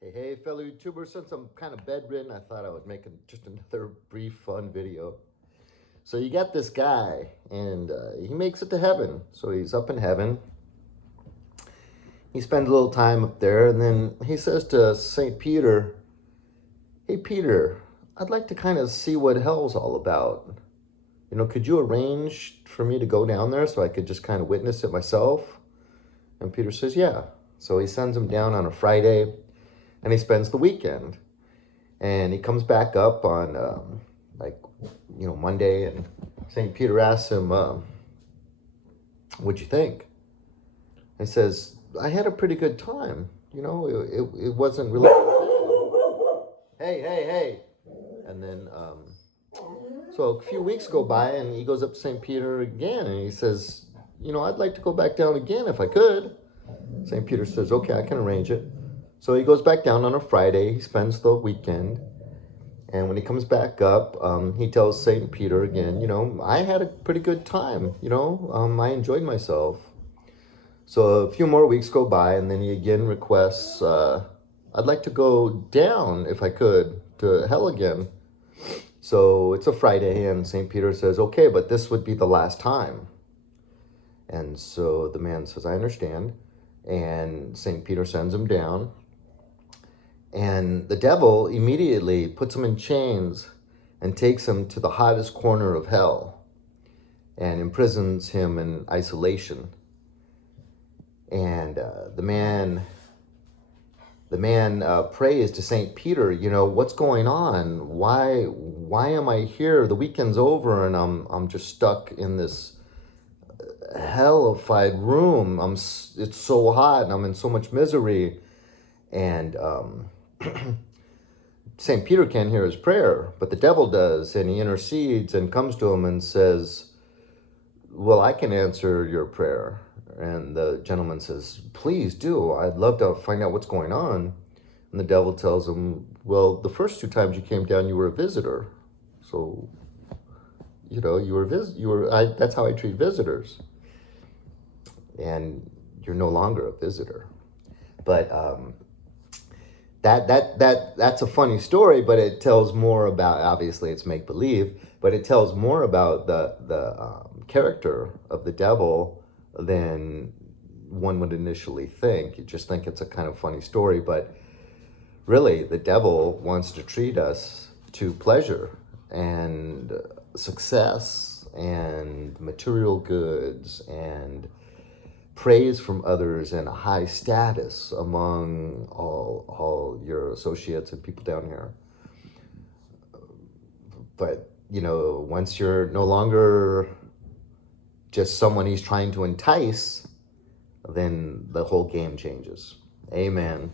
Hey, fellow YouTubers, since I'm kind of bedridden, I thought I would make just another brief, fun video. So you got this guy, and he makes it to heaven. So he's up in heaven. He spends a little time up there, and then he says to St. Peter, "Hey, Peter, I'd like to kind of see what hell's all about. Could you arrange for me to go down there so I could just kind of witness it myself?" And Peter says, "Yeah." So he sends him down on a Friday, and he spends the weekend. And he comes back up on Monday, and St. Peter asks him, "What'd you think?" He says, "I had a pretty good time. It wasn't really." Hey. And then, so a few weeks go by, and he goes up to St. Peter again, and he says, "I'd like to go back down again if I could." St. Peter says, "Okay, I can arrange it." So he goes back down on a Friday. He spends the weekend. And when he comes back up, he tells St. Peter again, "I had a pretty good time. I enjoyed myself." So a few more weeks go by, and then he again requests, "I'd like to go down, if I could, to hell again." So it's a Friday, and St. Peter says, "Okay, but this would be the last time." And so the man says, "I understand." And St. Peter sends him down. And the devil immediately puts him in chains and takes him to the hottest corner of hell and imprisons him in isolation. And the man prays to St. Peter, "What's going on? Why am I here? The weekend's over, and I'm just stuck in this hellified room. It's so hot, and I'm in so much misery." And St. Peter can't hear his prayer, but the devil does, and he intercedes and comes to him and says, "Well, I can answer your prayer." And the gentleman says, "Please do. I'd love to find out what's going on." And the devil tells him, "Well, the first two times you came down, you were a visitor. So, that's how I treat visitors. And you're no longer a visitor." But that's a funny story, but it tells more about, obviously it's make-believe, but it tells more about the character of the devil than one would initially think. You just think it's a kind of funny story, but really the devil wants to treat us to pleasure and success and material goods and praise from others and a high status among all your associates and people down here. But, once you're no longer just someone he's trying to entice, then the whole game changes. Amen.